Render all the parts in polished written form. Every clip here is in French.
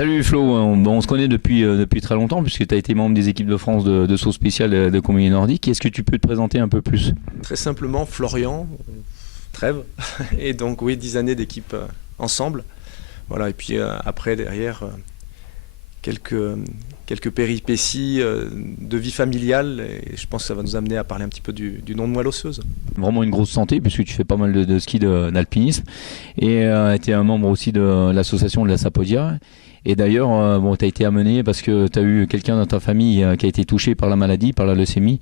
Salut Flo, on se connaît depuis très longtemps puisque tu as été membre des équipes de France de saut spécial de combiné nordique. Est-ce que tu peux te présenter un peu plus? Très simplement, Florian, Trèves, et donc oui, 10 années d'équipe ensemble. Voilà, et puis après, derrière, quelques péripéties de vie familiale, et je pense que ça va nous amener à parler un petit peu du don de moelle osseuse. Vraiment une grosse santé puisque tu fais pas mal de ski d'alpinisme et tu es un membre aussi de l'association de la Sapodia. Et d'ailleurs, tu as été amené parce que tu as eu quelqu'un dans ta famille qui a été touché par la maladie, par la leucémie.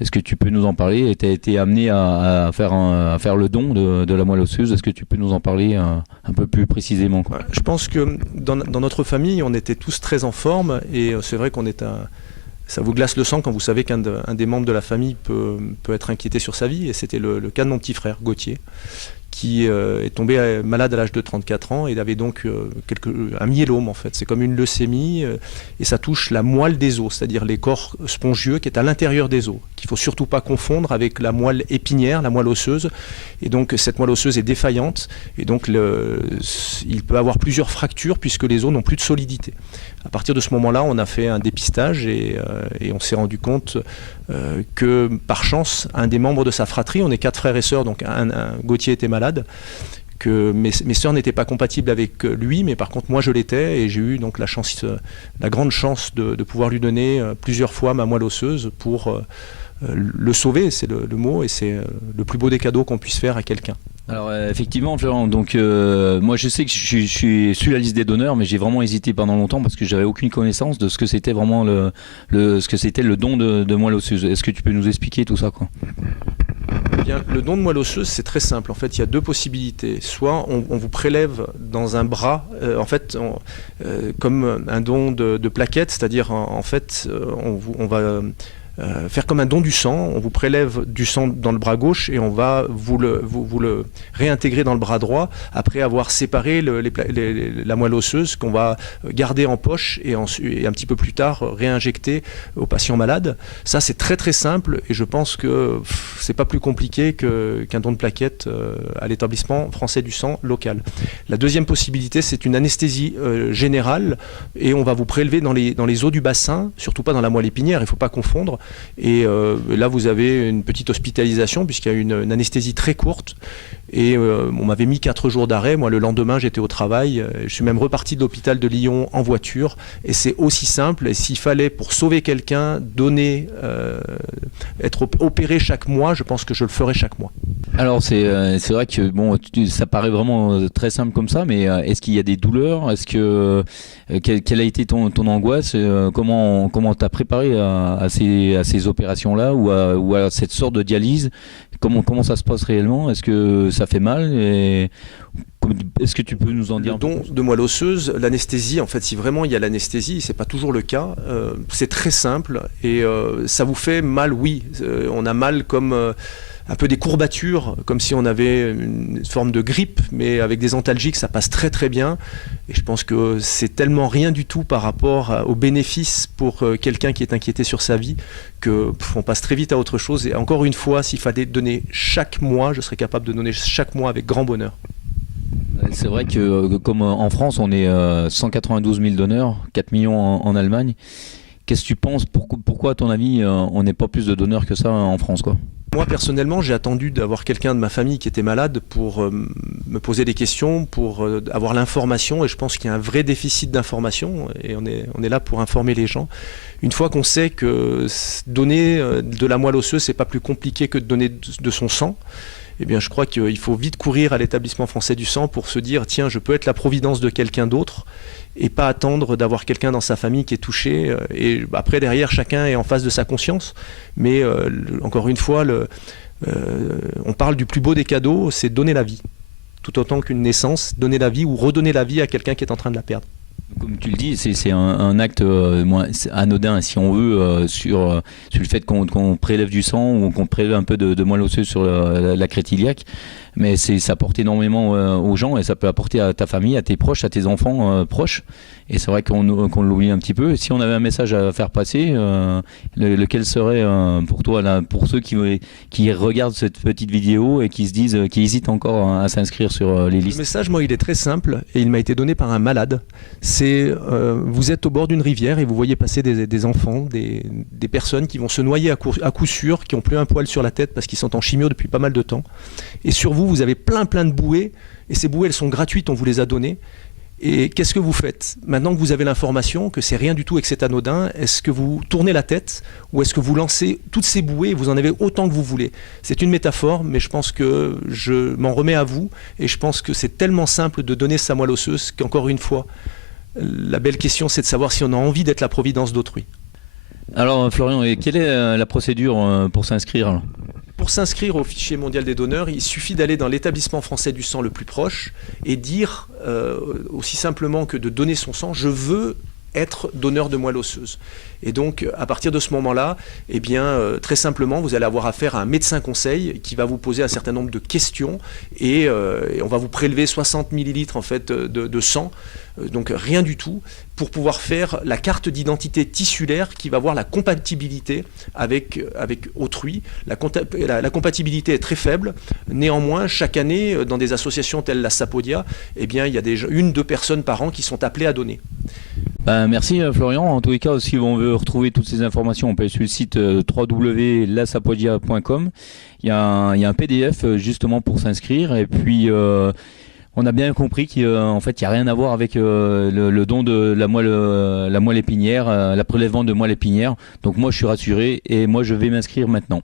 Est-ce que tu peux nous en parler? Et tu as été amené à faire le don de la moelle osseuse. Est-ce que tu peux nous en parler un peu plus précisément, quoi? Je pense que dans notre famille, on était tous très en forme et c'est vrai qu'on est ça vous glace le sang quand vous savez qu'un des membres de la famille peut être inquiété sur sa vie. Et c'était le cas de mon petit frère, Gauthier, qui est tombé malade à l'âge de 34 ans et il avait donc un myélome en fait. C'est comme une leucémie et ça touche la moelle des os, c'est-à-dire les corps spongieux qui est à l'intérieur des os, qu'il ne faut surtout pas confondre avec la moelle épinière, la moelle osseuse. Et donc cette moelle osseuse est défaillante et donc il peut avoir plusieurs fractures puisque les os n'ont plus de solidité. À partir de ce moment-là, on a fait un dépistage et on s'est rendu compte que par chance, un des membres de sa fratrie, on est 4 frères et sœurs, donc Gauthier était malade, que mes sœurs n'étaient pas compatibles avec lui, mais par contre moi je l'étais et j'ai eu donc la grande chance de pouvoir lui donner plusieurs fois ma moelle osseuse pour le sauver, c'est le mot, et c'est le plus beau des cadeaux qu'on puisse faire à quelqu'un. Alors effectivement Florent, donc moi je sais que je suis sur la liste des donneurs, mais j'ai vraiment hésité pendant longtemps parce que j'avais aucune connaissance de ce que c'était vraiment ce que c'était le don de moelle osseuse. Est-ce que tu peux nous expliquer tout ça, quoi? Eh bien, le don de moelle osseuse, c'est très simple. En fait, il y a deux possibilités. Soit on vous prélève dans un bras, comme un don de plaquettes, c'est-à-dire en fait, on va faire comme un don du sang, on vous prélève du sang dans le bras gauche et on va vous le réintégrer dans le bras droit après avoir séparé la moelle osseuse qu'on va garder en poche et un petit peu plus tard réinjecter aux patients malades. Ça c'est très très simple et je pense que c'est pas plus compliqué qu'un don de plaquettes à l'établissement français du sang local. La deuxième possibilité, c'est une anesthésie générale et on va vous prélever dans les os du bassin, surtout pas dans la moelle épinière, il ne faut pas confondre. Et là vous avez une petite hospitalisation puisqu'il y a une anesthésie très courte et on m'avait mis 4 jours d'arrêt. Moi le lendemain j'étais au travail, je suis même reparti de l'hôpital de Lyon en voiture et c'est aussi simple. Et s'il fallait pour sauver quelqu'un être opéré chaque mois, je pense que je le ferai chaque mois. Alors c'est vrai que bon, ça paraît vraiment très simple comme ça, mais est-ce qu'il y a des douleurs? Est-ce que quelle a été ton angoisse? Comment t'as préparé à ces opérations-là ou à cette sorte de dialyse? Comment ça se passe réellement? Est-ce que ça fait mal? Est-ce que tu peux nous en dire un peu? Le don de moelle osseuse, l'anesthésie, en fait, si vraiment il y a l'anesthésie, c'est pas toujours le cas. C'est très simple et ça vous fait mal, oui. On a mal comme un peu des courbatures, comme si on avait une forme de grippe, mais avec des antalgiques, ça passe très très bien. Et je pense que c'est tellement rien du tout par rapport aux bénéfices pour quelqu'un qui est inquiété sur sa vie, qu'on passe très vite à autre chose. Et encore une fois, s'il fallait donner chaque mois, je serais capable de donner chaque mois avec grand bonheur. C'est vrai que comme en France, on est 192 000 donneurs, 4 millions en Allemagne. Qu'est-ce que tu penses? Pourquoi à ton avis, on n'est pas plus de donneurs que ça en France, quoi? Moi personnellement, j'ai attendu d'avoir quelqu'un de ma famille qui était malade pour me poser des questions, pour avoir l'information, et je pense qu'il y a un vrai déficit d'information et on est là pour informer les gens. Une fois qu'on sait que donner de la moelle osseuse, c'est pas plus compliqué que de donner de son sang, eh bien je crois qu'il faut vite courir à l'établissement français du sang pour se dire tiens, je peux être la providence de quelqu'un d'autre et pas attendre d'avoir quelqu'un dans sa famille qui est touché. Et après, derrière, chacun est en face de sa conscience. Mais encore une fois, on parle du plus beau des cadeaux, c'est donner la vie. Tout autant qu'une naissance, donner la vie ou redonner la vie à quelqu'un qui est en train de la perdre. Comme tu le dis, c'est un acte anodin, si on veut, sur le fait qu'on prélève du sang ou qu'on prélève un peu de moelle osseuse sur la crête iliaque. mais ça apporte énormément aux gens et ça peut apporter à ta famille, à tes proches, à tes enfants proches. Et c'est vrai qu'on l'oublie un petit peu. Et si on avait un message à faire passer, lequel serait pour toi, là, pour ceux qui regardent cette petite vidéo et qui se disent, qui hésitent encore à s'inscrire sur les listes? Le message, moi, il est très simple et il m'a été donné par un malade. C'est vous êtes au bord d'une rivière et vous voyez passer des enfants, des personnes qui vont se noyer à coup sûr, qui n'ont plus un poil sur la tête parce qu'ils sont en chimio depuis pas mal de temps. Et sur vous, vous avez plein de bouées et ces bouées, elles sont gratuites, on vous les a données. Et qu'est-ce que vous faites? Maintenant que vous avez l'information, que c'est rien du tout et que c'est anodin, est-ce que vous tournez la tête ou est-ce que vous lancez toutes ces bouées et vous en avez autant que vous voulez? C'est une métaphore, mais je pense que je m'en remets à vous et je pense que c'est tellement simple de donner sa moelle osseuse qu'encore une fois, la belle question, c'est de savoir si on a envie d'être la providence d'autrui. Alors Florian, et quelle est la procédure pour s'inscrire? Pour s'inscrire au fichier mondial des donneurs, il suffit d'aller dans l'établissement français du sang le plus proche et dire aussi simplement que de donner son sang, je veux être donneur de moelle osseuse. Et donc, à partir de ce moment-là, eh bien, très simplement, vous allez avoir affaire à un médecin conseil qui va vous poser un certain nombre de questions et on va vous prélever 60 millilitres en fait, de sang, donc rien du tout, pour pouvoir faire la carte d'identité tissulaire qui va voir la compatibilité avec autrui. La compatibilité est très faible. Néanmoins, chaque année, dans des associations telles la Sapodia, eh bien, il y a 1-2 personnes par an qui sont appelées à donner. Merci Florian. En tous les cas, si on veut retrouver toutes ces informations, on peut aller sur le site www.lasapodia.com. Il y a un PDF justement pour s'inscrire. Et puis, on a bien compris qu'en fait, il n'y a rien à voir avec le don de la moelle épinière, la prélèvement de moelle épinière. Donc moi, je suis rassuré et moi, je vais m'inscrire maintenant.